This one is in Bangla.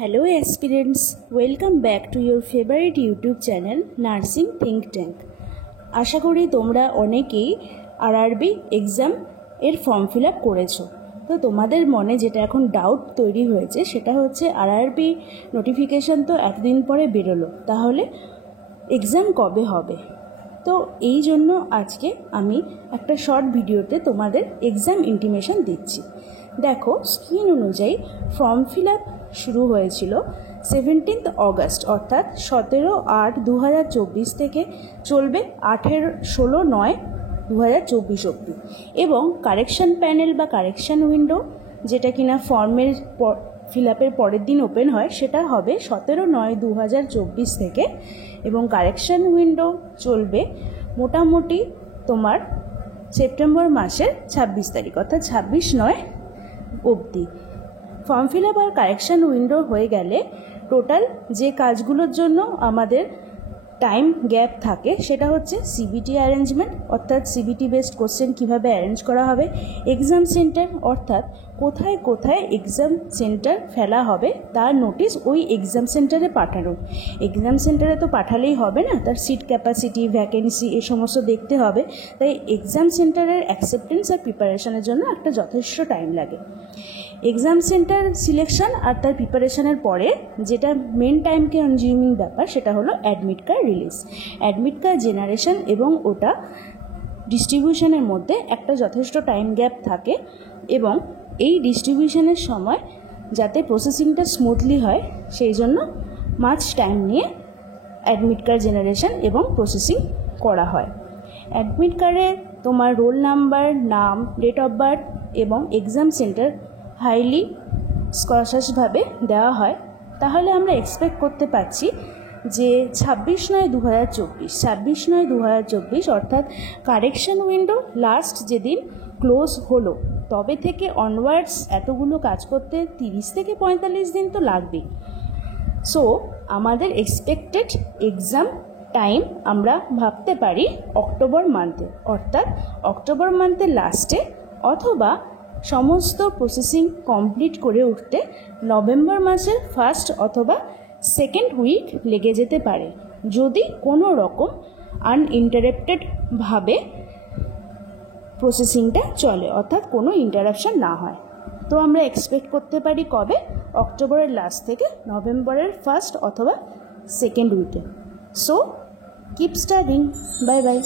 Hello aspirants, welcome back to your favorite YouTube channel Nursing Think Tank. আশা করি তোমরা অনেকেই আরআরবি এক্সাম এর ফর্ম ফিল আপ করেছো। তো তোমাদের মনে যেটা এখন ডাউট তৈরি হয়েছে সেটা হচ্ছে আরআরবি নোটিফিকেশন তো এতদিন পরে বেরোলো, তাহলে এক্সাম কবে হবে? তো এই জন্য আজকে আমি একটা শর্ট ভিডিওতে তোমাদের এক্সাম ইন্টিমেশন দিচ্ছি। দেখো, স্ক্রিন অনুযায়ী ফর্ম ফিল আপ শুরু হয়েছিল 17 অগস্ট অর্থাৎ 17/8/2024 থেকে চলবে 16/9/2024 অবধি, এবং কারেকশন প্যানেল বা কারেকশন উইন্ডো যেটা কিনা ফর্মের ফিল আপের পরের দিন ওপেন হয় সেটা হবে 17/9/2024 থেকে, এবং কারেকশন উইন্ডো চলবে মোটামুটি তোমার সেপ্টেম্বর মাসের 26 তারিখ অর্থাৎ 26/9 অবধি। ফর্ম ফিল আপ আর কারেকশান উইন্ডো হয়ে গেলে টোটাল যে কাজগুলোর জন্য আমাদের টাইম গ্যাপ থাকে সেটা হচ্ছে সিবিটি অ্যারেঞ্জমেন্ট, অর্থাৎ সিবিটি বেসড কোশ্চেন কীভাবে অ্যারেঞ্জ করা হবে, এক্সাম সেন্টার অর্থাৎ কোথায় কোথায় এক্সাম সেন্টার ফেলা হবে তার নোটিশ ওই এক্সাম সেন্টারে পাঠানো। এক্সাম সেন্টারে তো পাঠালেই হবে না, তার সিট ক্যাপাসিটি, ভ্যাকেন্সি এ সমস্ত দেখতে হবে, তাই এক্সাম সেন্টারের অ্যাকসেপ্টেন্স আর প্রিপারেশনের জন্য একটা যথেষ্ট টাইম লাগে। এক্সাম সেন্টার সিলেকশন আর তার প্রিপারেশনের পরে যেটা মেন টাইমকে কনজিউমিং ব্যাপার সেটা হলো admit card release, admit card generation এবং ওটা ডিস্ট্রিবিউশনের মধ্যে একটা যথেষ্ট টাইম গ্যাপ থাকে, এবং এই ডিস্ট্রিবিউশনের সময় যাতে প্রসেসিংটা স্মুথলি হয় সেই জন্য মাছ টাইম নিয়ে অ্যাডমিট কার্ড জেনারেশন এবং প্রসেসিং করা হয়। অ্যাডমিট কার্ডে তোমার রোল নাম্বার, নাম, ডেট অফ বার্থ এবং এক্সাম সেন্টার হাইলি স্কসাসভাবে দেওয়া হয়। তাহলে আমরা এক্সপেক্ট করতে পারছি যে 26/9/2024 অর্থাৎ কারেকশন উইন্ডো লাস্ট যেদিন ক্লোজ হলো তবে থেকে অনওয়ার্ডস এতগুলো কাজ করতে 30 থেকে 45 দিন তো লাগবেই। সো আমাদের এক্সপেক্টেড এক্সাম টাইম আমরা ভাবতে পারি অক্টোবর মান্থে, অর্থাৎ অক্টোবর মান্থের লাস্টে অথবা সমস্ত প্রসেসিং কমপ্লিট করে উঠতে নভেম্বর মাসের ফার্স্ট অথবা সেকেন্ড উইক লেগে যেতে পারে, যদি কোনো রকম আনইন্টারাপ্টেডভাবে প্রসেসিংটা চলে, অর্থাৎ কোনো ইন্টারাপশন না হয়। তো আমরা এক্সপেক্ট করতে পারি কবে? অক্টোবরের লাস্ট থেকে নভেম্বরের ফার্স্ট অথবা সেকেন্ড উইকে। So keep studying, bye bye.